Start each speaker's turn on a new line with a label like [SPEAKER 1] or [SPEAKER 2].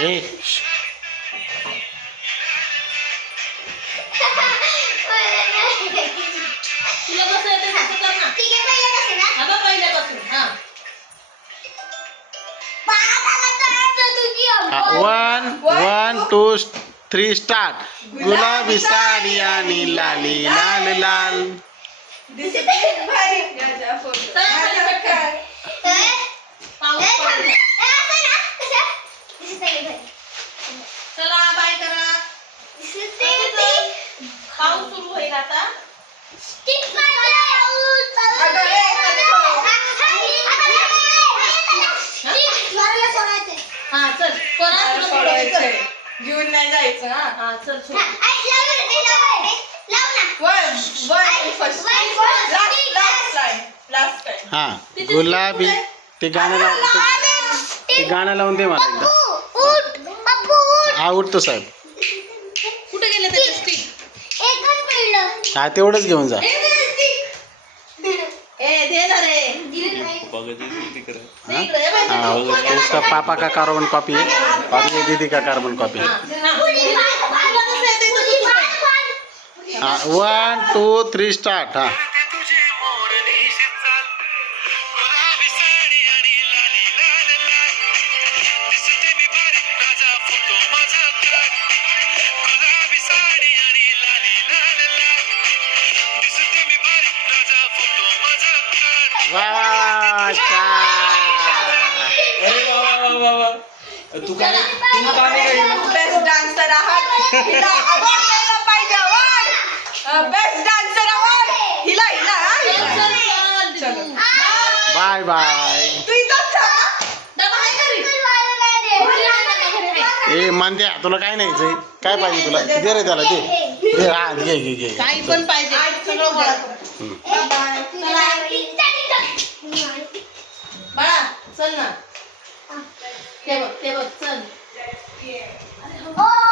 [SPEAKER 1] ए
[SPEAKER 2] तुला कसं येतं तसं कर ना
[SPEAKER 3] ठीक आहे पहिलं कसं ना
[SPEAKER 2] हा बघ पहिल्यापासून हा
[SPEAKER 3] बाळाला कळतं तुझी अब्बा.
[SPEAKER 1] One one two three start गुलाबी साडी आणि लाली लाल लाल
[SPEAKER 2] चला पटकन.
[SPEAKER 3] ए,
[SPEAKER 2] पाऊस
[SPEAKER 3] ए, थांब.
[SPEAKER 2] पडला.
[SPEAKER 3] ए, असं ना? कसं? दिसतंय का घरी?
[SPEAKER 2] चला बाय करा
[SPEAKER 3] दिसतंय का ते?
[SPEAKER 2] पाऊस सुरू होईल आता.
[SPEAKER 3] हा,
[SPEAKER 2] चल
[SPEAKER 4] सोडायचंय घेऊन नाही जायचं हा
[SPEAKER 2] हा चल
[SPEAKER 3] हा.
[SPEAKER 4] One one first. Last last time last time
[SPEAKER 1] हा गुलाबी ते गाणं लाव ते- गाणं लावून दे मला एकदा. हा उठतो साहेब हा तेवढंच घेऊन जा. उसका पापा का कार्बन कॉपी है और ये दीदी का कार्बन कॉपी.
[SPEAKER 2] हाँ.
[SPEAKER 1] वन टू थ्री स्टार्ट हाँ.
[SPEAKER 5] अरे वा वा वा वा वा. तू काय तू का नाही काही
[SPEAKER 4] बेस्ट डान्सर आहात. हिला अवॉर्ड द्यायला पाहिजे अवॉर्ड बेस्ट डान्सर अवॉर्ड हिला हिला हा,
[SPEAKER 2] चल
[SPEAKER 4] हिला.
[SPEAKER 2] चल चल
[SPEAKER 4] चलो.
[SPEAKER 1] Bye bye.
[SPEAKER 4] तू इथंच थांब,
[SPEAKER 3] नाही
[SPEAKER 2] आहे.
[SPEAKER 1] ए मानत्या तुला काय न्यायचंय काय पाहिजे तुला? दे रे त्याला दे. दे हा घे घे घे.
[SPEAKER 2] काही पण पाहिजे.
[SPEAKER 4] हा.
[SPEAKER 2] सगळं गोळा कर.
[SPEAKER 4] Bye bye.
[SPEAKER 2] चल ना. ते बघ ते बघ चल.
[SPEAKER 3] ओ